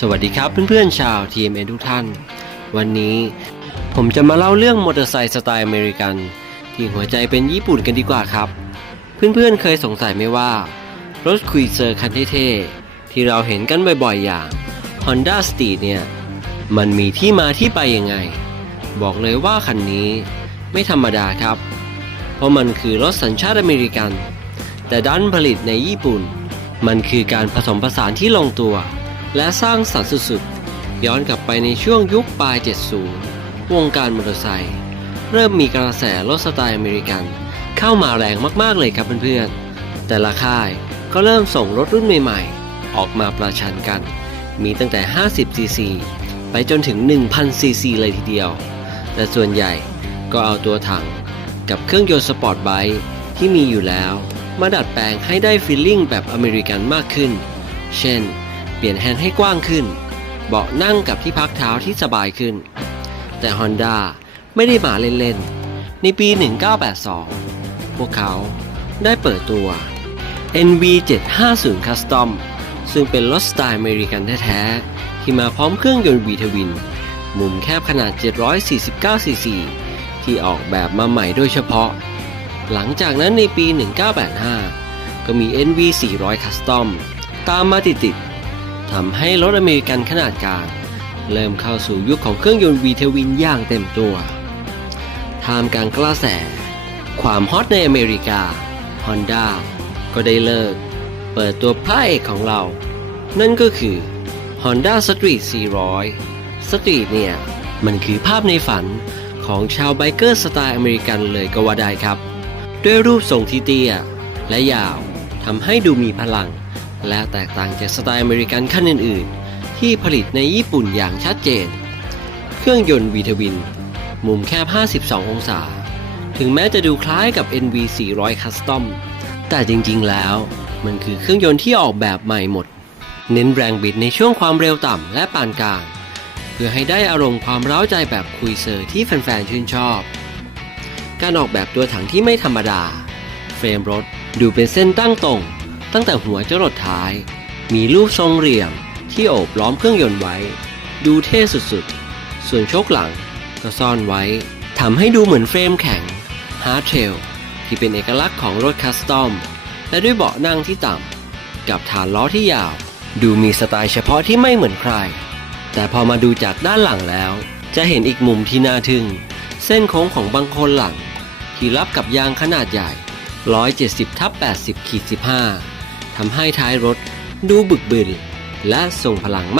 สวัสดีครับเพื่อนๆชาว TMN ทุกท่าน วันนี้ผมจะมาเล่าเรื่องมอเตอร์ไซค์สไตล์อเมริกัน ที่หัวใจเป็นญี่ปุ่นกันดีกว่าครับ เพื่อนๆเคยสงสัยไหมว่า รถคุยเซอร์คันเท่ๆที่เราเห็นกันบ่อยๆอย่าง Honda Street เนี่ย มันมีที่มาที่ไปยังไง บอกเลยว่าคันนี้ไม่ธรรมดาครับ เพราะมันคือรถสัญชาติอเมริกัน แต่ดันผลิตในญี่ปุ่น มันคือการผสมผสานที่ลงตัว และสร้างสรรค์สุดๆ ย้อนกลับไปในช่วงยุคปลาย 70 วงการมอเตอร์ไซค์เริ่มมีกระแสรถสไตล์อเมริกัน เข้ามาแรงมากๆเลยครับเพื่อนๆ แต่ละค่ายก็เริ่มส่งรถรุ่นใหม่ๆ ออกมาประชันกัน มีตั้งแต่ 50ซีซีไปจนถึง 1,000ซีซีเลยทีเดียว แต่ส่วนใหญ่ก็เอาตัวถังกับเครื่องยนต์สปอร์ตไบค์ที่มีอยู่แล้ว มาดัดแปลงให้ได้ฟีลลิ่งแบบอเมริกันมากขึ้น เช่น ปลี่ยนแฮนด์ให้กว้างขึ้น เบาะนั่งกับที่พักเท้าที่สบายขึ้น แต่ Honda ไม่ได้มาเล่นๆ ในปี 1982 พวกเขาได้เปิดตัว NV 750 Custom ซึ่งเป็นรถสไตล์อเมริกันแท้ๆ ที่มาพร้อมเครื่องยนต์ V ทวินมุมแคบขนาด 749ซีซีที่ออกแบบมาใหม่โดยเฉพาะ หลังจากนั้นในปี 1985 ก็มี NV 400 Custom ตามมาติดๆ ทำให้รถอเมริกันขนาดกลางเริ่มเข้าสู่ยุคของเครื่องยนต์ V ทวินอย่างเต็มตัวท่ามกลางกระแส ความฮอตในอเมริกา Honda ก็ได้เลิก เปิดตัวพระเอกของเรา นั่นก็คือ Honda Street 400 Street เนี่ย มันคือภาพในฝันของชาวไบเกอร์สไตล์อเมริกันเลยก็ว่าได้ครับ ด้วยรูปทรงที่เตี้ย และยาวทำให้ดูมีพลัง และแตกต่างจากสไตล์อเมริกันขั้นอื่น ๆ ที่ผลิตในญี่ปุ่นอย่างชัดเจน เครื่องยนต์วีทวิน มุมแคบ 52 องศา ถึงแม้จะดูคล้ายกับ NV 400 Custom แต่จริง ๆ แล้ว มันคือเครื่องยนต์ที่ออกแบบใหม่หมด เน้นแรงบิดในช่วงความเร็วต่ำและปานกลาง เพื่อให้ได้อารมณ์ความร้าวใจแบบคุยเซอร์ที่แฟน ๆ ชื่นชอบ การออกแบบตัวถังที่ไม่ธรรมดา เฟรมรถดูเป็นเส้นตั้งตรง ตั้งแต่หัวจรดท้าย มีรูปทรงเหลี่ยมที่โอบล้อมเครื่องยนต์ไว้ ดูเท่สุดๆ ส่วนโชคหลังก็ซ่อนไว้ทำให้ดูเหมือนเฟรมแข็งฮาร์เทลที่เป็นเอกลักษณ์ของรถคัสตอม และด้วยเบาะนั่งที่ต่ำ กับฐานล้อที่ยาว ดูมีสไตล์เฉพาะที่ไม่เหมือนใคร แต่พอมาดูจากด้านหลังแล้ว จะเห็นอีกมุมที่น่าทึ่ง เส้นโค้งของบางคนหลัง ที่รับกับยางขนาดใหญ่ 170ทับ80ขีด15 ทำให้ท้ายรถดูบึกบึนและทรงพลังมาก